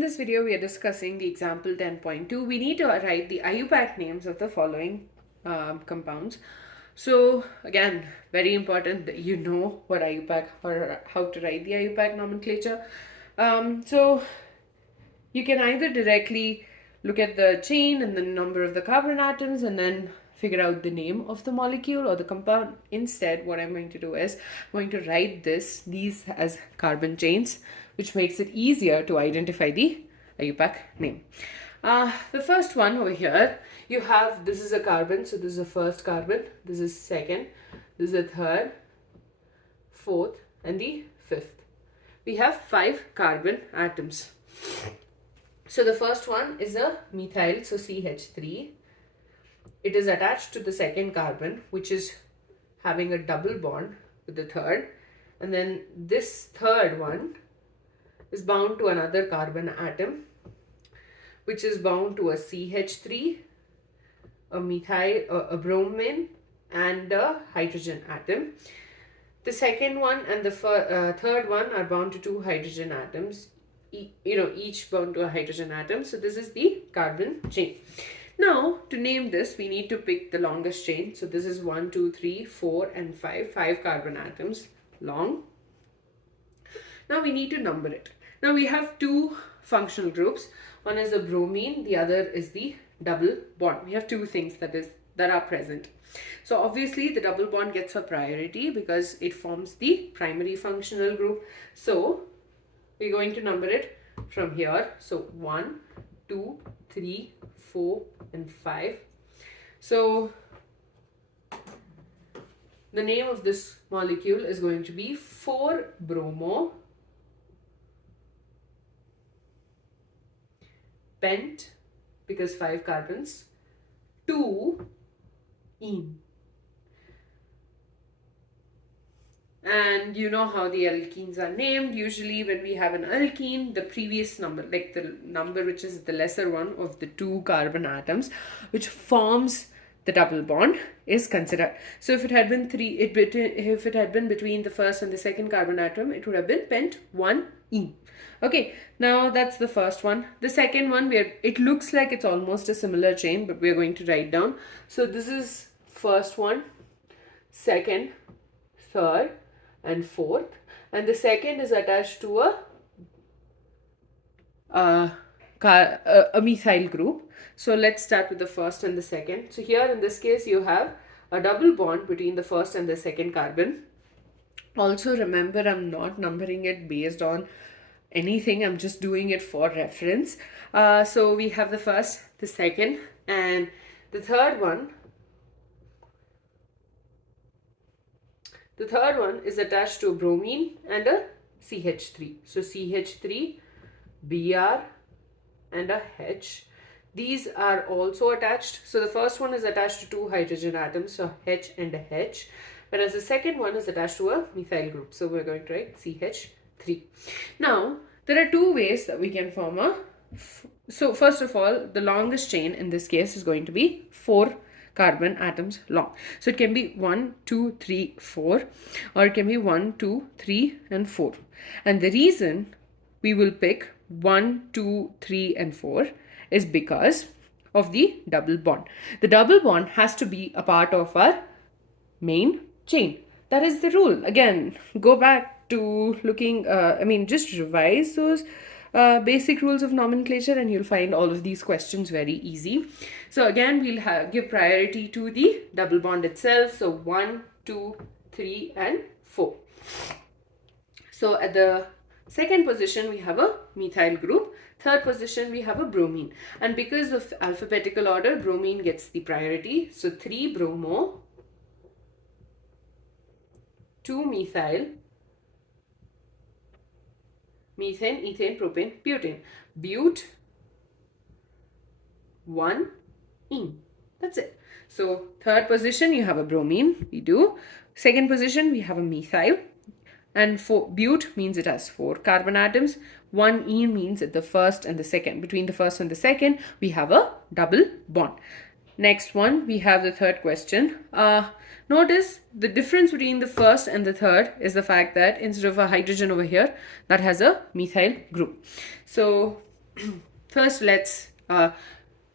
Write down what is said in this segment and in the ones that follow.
In this video, we are discussing the example 10.2. We need to write the IUPAC names of the following compounds. So again, very important that you know what IUPAC or how to write the IUPAC nomenclature. So you can either directly look at the chain and the number of the carbon atoms and then figure out the name of the molecule or the compound. Instead, what I'm going to do is I'm going to write these as carbon chains, which makes it easier to identify the IUPAC name. The first one over here, you have, this is a carbon, so this is the first carbon, this is second, this is the third, fourth, and the fifth. We have 5 carbon atoms. So the first one is a methyl, so CH3. It is attached to the second carbon, which is having a double bond with the third. And then this third one is bound to another carbon atom, which is bound to a CH3, a methyl, a bromine, and a hydrogen atom. The second one and the third one are bound to 2 hydrogen atoms, each bound to a hydrogen atom. So this is the carbon chain. Now, to name this, we need to pick the longest chain. So this is 1, 2, 3, 4, and 5 carbon atoms long. Now we need to number it. Now we have 2 functional groups. One is a bromine, the other is the double bond. We have 2 things that are present. So obviously the double bond gets a priority because it forms the primary functional group. So we're going to number it from here. So 1, 2, 3, 4, and 5. So the name of this molecule is going to be 4-bromo pent, because 5 carbons, 2-ene. And you know how the alkenes are named. Usually when we have an alkene, the previous number, like the number which is the lesser one of the 2 carbon atoms, which forms the double bond, is considered. So if it had been if it had been between the first and the second carbon atom, it would have been pent 1-ene. Okay, now that's the first one. The second one, it looks like it's almost a similar chain, but we're going to write down. So this is first one, second, third, and fourth, and the second is attached to a methyl group. So let's start with the first and the second. So here in this case you have a double bond between the first and the second carbon. Also remember, I'm not numbering it based on anything, I'm just doing it for reference. So we have the first, the second, and the third one. The third one is attached to a bromine and a CH3. So CH3, Br, and a H. These are also attached. So the first one is attached to 2 hydrogen atoms, so H and a H. Whereas the second one is attached to a methyl group. So we're going to write CH3. Now, there are 2 ways that we can form so first of all, the longest chain in this case is going to be 4 carbon atoms long. So it can be 1, 2, 3, 4, or it can be 1, 2, 3, and 4. And the reason we will pick 1, 2, 3, and 4 is because of the double bond. The double bond has to be a part of our main chain. That is the rule. Again, go back to looking, just revise those basic rules of nomenclature and you'll find all of these questions very easy. So again, we'll give priority to the double bond itself. So 1, 2, 3, and 4. So at the second position, we have a methyl group. Third position, we have a bromine. And because of alphabetical order, bromine gets the priority. So 3-bromo, 2-methyl, methane, ethane, propane, butane. But, 1-ene. That's it. So third position, you have a bromine. We do. Second position, we have a methyl. And but means it has 4 carbon atoms. 1-ene means at the first and the second. Between the first and the second, we have a double bond. Next one, we have the third question. Notice the difference between the first and the third is the fact that instead of a hydrogen over here, that has a methyl group. So First, let's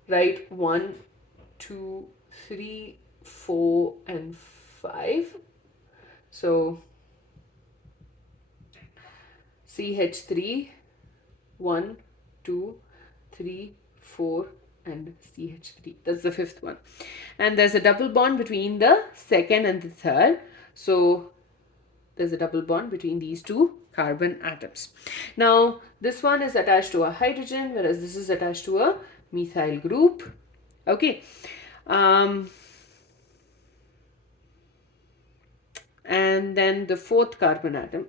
write 1, 2, 3, 4, and 5. So CH3, 1, 2, 3, 4, and CH3. That's the fifth one. And there's a double bond between the second and the third. So there's a double bond between these two carbon atoms. Now, this one is attached to a hydrogen, whereas this is attached to a methyl group. Okay. And then the fourth carbon atom,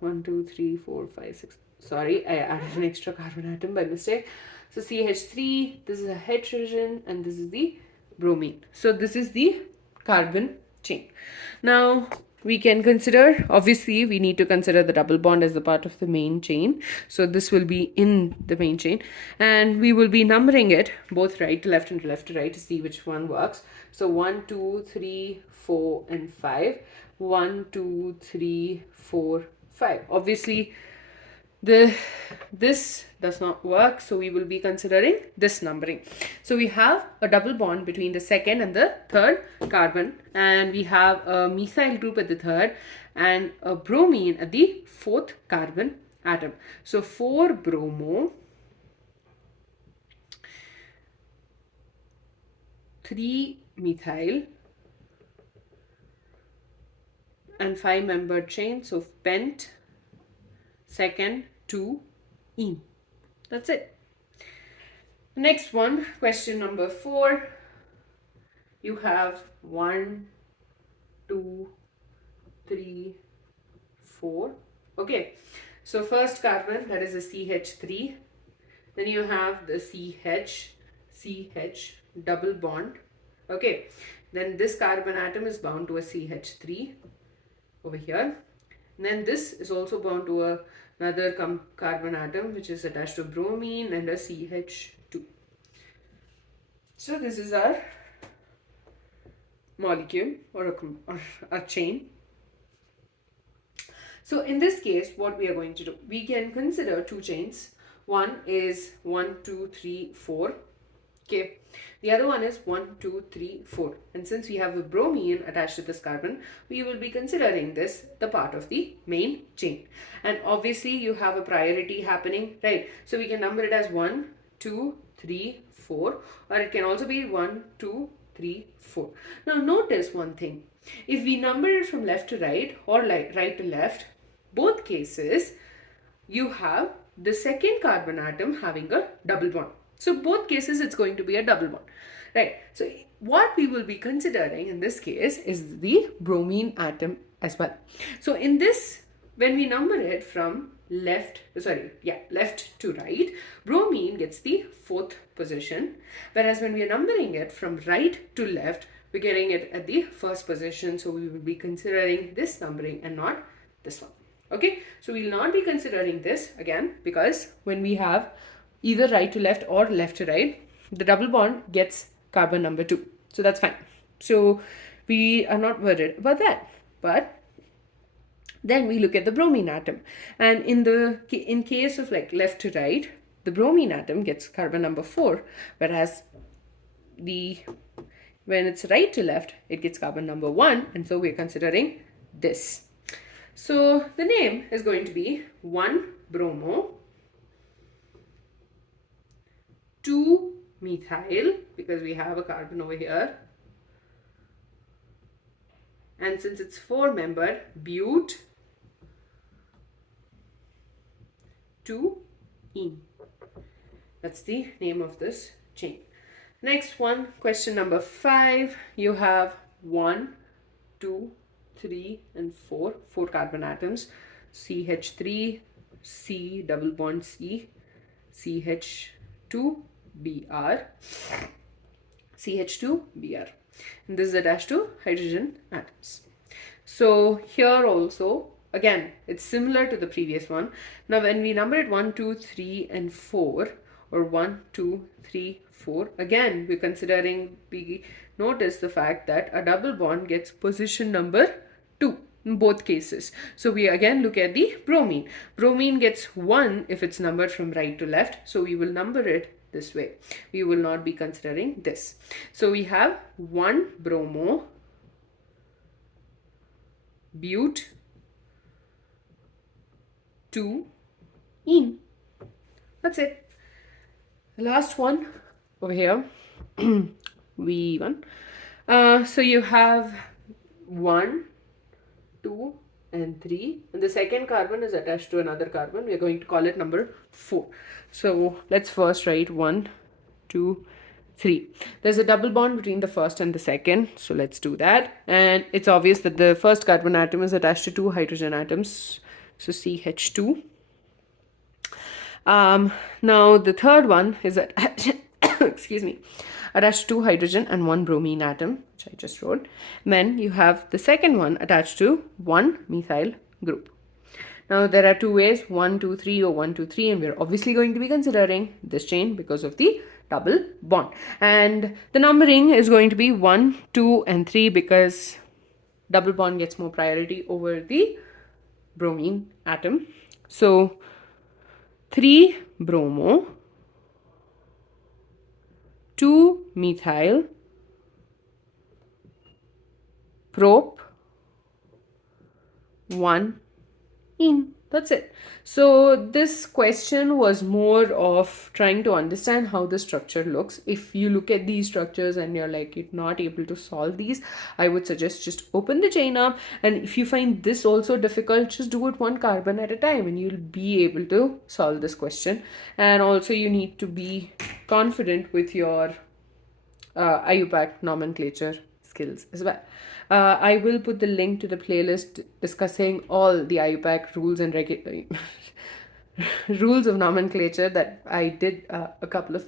1, 2, 3, 4, 5, 6. Sorry, I added an extra carbon atom by mistake. So CH3, this is a hydrogen, and this is the bromine. So this is the carbon chain. Now, we can consider, obviously, we need to consider the double bond as a part of the main chain. So this will be in the main chain. And we will be numbering it both right to left and left to right to see which one works. So 1, 2, 3, 4, and 5. 1, 2, 3, 4, 5. Obviously, this does not work, so we will be considering this numbering. So we have a double bond between the second and the third carbon, and we have a methyl group at the third and a bromine at the fourth carbon atom. So 4 bromo, 3 methyl, and 5-membered chain. So pent, second, 2 ene. That's it. Next one, question number 4. You have 1, 2, 3, 4. Okay. So first carbon, that is a CH3. Then you have the CH double bond. Okay. Then this carbon atom is bound to a CH3 over here. And then this is also bound to another carbon atom which is attached to bromine and a CH2. So this is our molecule or a chain. So in this case, what we are going to do, we can consider two chains. One is 1, 2, 3, 4. Okay. The other one is 1, 2, 3, 4. And since we have a bromine attached to this carbon, we will be considering this the part of the main chain. And obviously you have a priority happening, right? So we can number it as 1, 2, 3, 4, or it can also be 1, 2, 3, 4. Now notice one thing. If we number it from left to right or right to left, both cases you have the second carbon atom having a double bond. So both cases it's going to be a double bond, right? So what we will be considering in this case is the bromine atom as well. So in this, when we number it from left to right, bromine gets the fourth position, whereas when we are numbering it from right to left, we're getting it at the first position. So we will be considering this numbering and not this one. Okay, so we will not be considering this again, because when we have either right to left or left to right, the double bond gets carbon number 2. So that's fine. So we are not worried about that. But then we look at the bromine atom, and in case of like left to right, the bromine atom gets carbon number 4, whereas when it's right to left, it gets carbon number 1, and so we're considering this. So the name is going to be 1 bromo, 2 methyl, because we have a carbon over here, and since it's 4-membered, but, 2 ene. That's the name of this chain. Next one, question number 5. You have 1, 2, 3, and 4 carbon atoms. CH3, C double bond C, CH2, Br, CH2, Br. And this is attached to hydrogen atoms. So here also, again, it's similar to the previous one. Now when we number it 1, 2, 3, and 4, or 1, 2, 3, 4, again, we notice the fact that a double bond gets position number 2. in both cases. So we again look at the bromine. Bromine gets 1 if it's numbered from right to left. So we will number it this way. We will not be considering this. So we have 1 bromo, bute, 2 ene. That's it. The last one over here, V1. So you have 1, 2, and 3, and the second carbon is attached to another carbon. We are going to call it number 4. So let's first write 1, 2, 3. There's a double bond between the first and the second, so let's do that. And it's obvious that the first carbon atom is attached to 2 hydrogen atoms, so CH2. Now the third one is attached excuse me, attached to 2 hydrogen and 1 bromine atom, which I just wrote. And then you have the second one attached to 1 methyl group. Now there are 2 ways, 1, 2, 3 or 1, 2, 3, and we're obviously going to be considering this chain because of the double bond. And the numbering is going to be 1, 2, and 3 because double bond gets more priority over the bromine atom. So 3 bromo, 2 methyl, prop, 1 ene. That's it. So this question was more of trying to understand how the structure looks. If you look at these structures and you're like, you're not able to solve these, I would suggest just open the chain up. And if you find this also difficult, just do it 1 carbon at a time and you'll be able to solve this question. And also you need to be confident with your IUPAC nomenclature skills as well. I will put the link to the playlist discussing all the IUPAC rules and rules of nomenclature that I did a couple of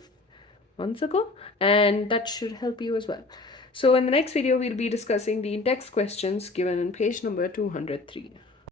months ago, and that should help you as well. So in the next video, we'll be discussing the Intext questions given in page number 203.